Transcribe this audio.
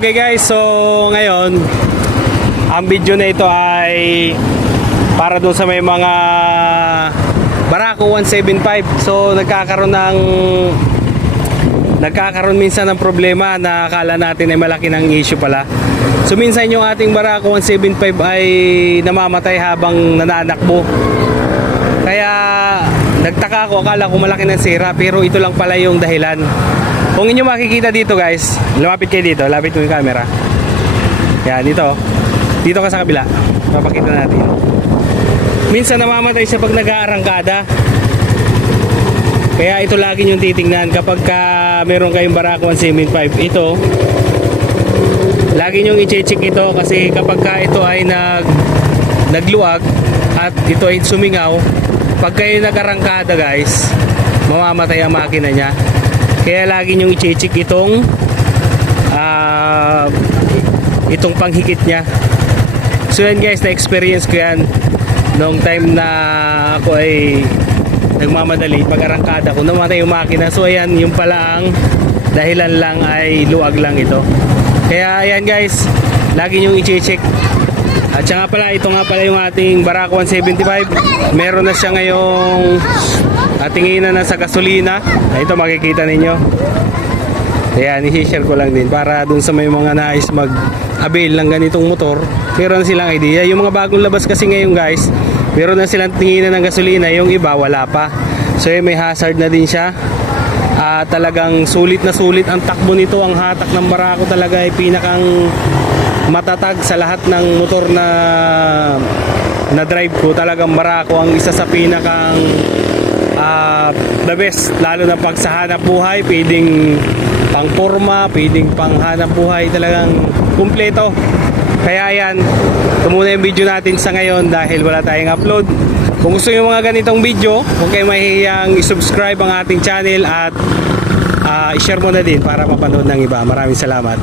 Okay guys, so ngayon ang video na ito ay para doon sa may mga Barako 175. So nagkakaroon minsan ng problema na akala natin ay malaki ng issue pala. So minsan yung ating Barako 175 ay namamatay habang nananakbo. Kaya nagtaka ako, akala ko malaki ng sira, pero ito lang pala yung dahilan. Kung inyo makikita dito guys, lumapit kayo dito, lapit mo yung camera. Yan, dito ka sa kabila, papakita natin. Minsan namamatay siya pag nag-aarangkada. Kaya ito lagi yung titingnan kapag meron kayong Barako 175. Ito lagi nyo i-check ito, kasi kapag ito ay nagluwag at ito ay sumingaw, pag kayo nag-arangkada guys, mamamatay ang makina nya. Kaya lagi nyo i-check itong panghikit nya. So yan guys, na-experience ko yan noong time na ako ay nagmamadali, pag-arangkada ko, namatay yung makina. So ayan, yung pala ang dahilan lang ay luwag lang ito. Kaya ayan guys, lagi nyo i-check. At saka pala, ito nga pala yung ating Barako 175. Meron na siya ngayong tinginan na sa gasolina. Ito makikita ninyo. Ayan, i-share ko lang din para dun sa may mga nais mag-avail ng ganitong motor, meron na silang idea. Yung mga bagong labas kasi ngayon guys, meron na silang tinginan ng gasolina, yung iba wala pa. So may hazard na din siya. Talagang sulit na sulit ang takbo nito. Ang hatak ng Barako talaga ay pinakang matatag sa lahat ng motor na drive ko. Talagang Barako ang isa sa pinakang the best, lalo na pag sa hanap buhay, pwedeng pang forma, pwedeng pang hanap buhay, talagang kumpleto. Kaya yan, ito muna yung video natin sa ngayon dahil wala tayong upload. Kung gusto nyo mga ganitong video, huwag kayong mahihiyang i-subscribe ang ating channel at i-share mo na din para mapanood ng iba. Maraming salamat.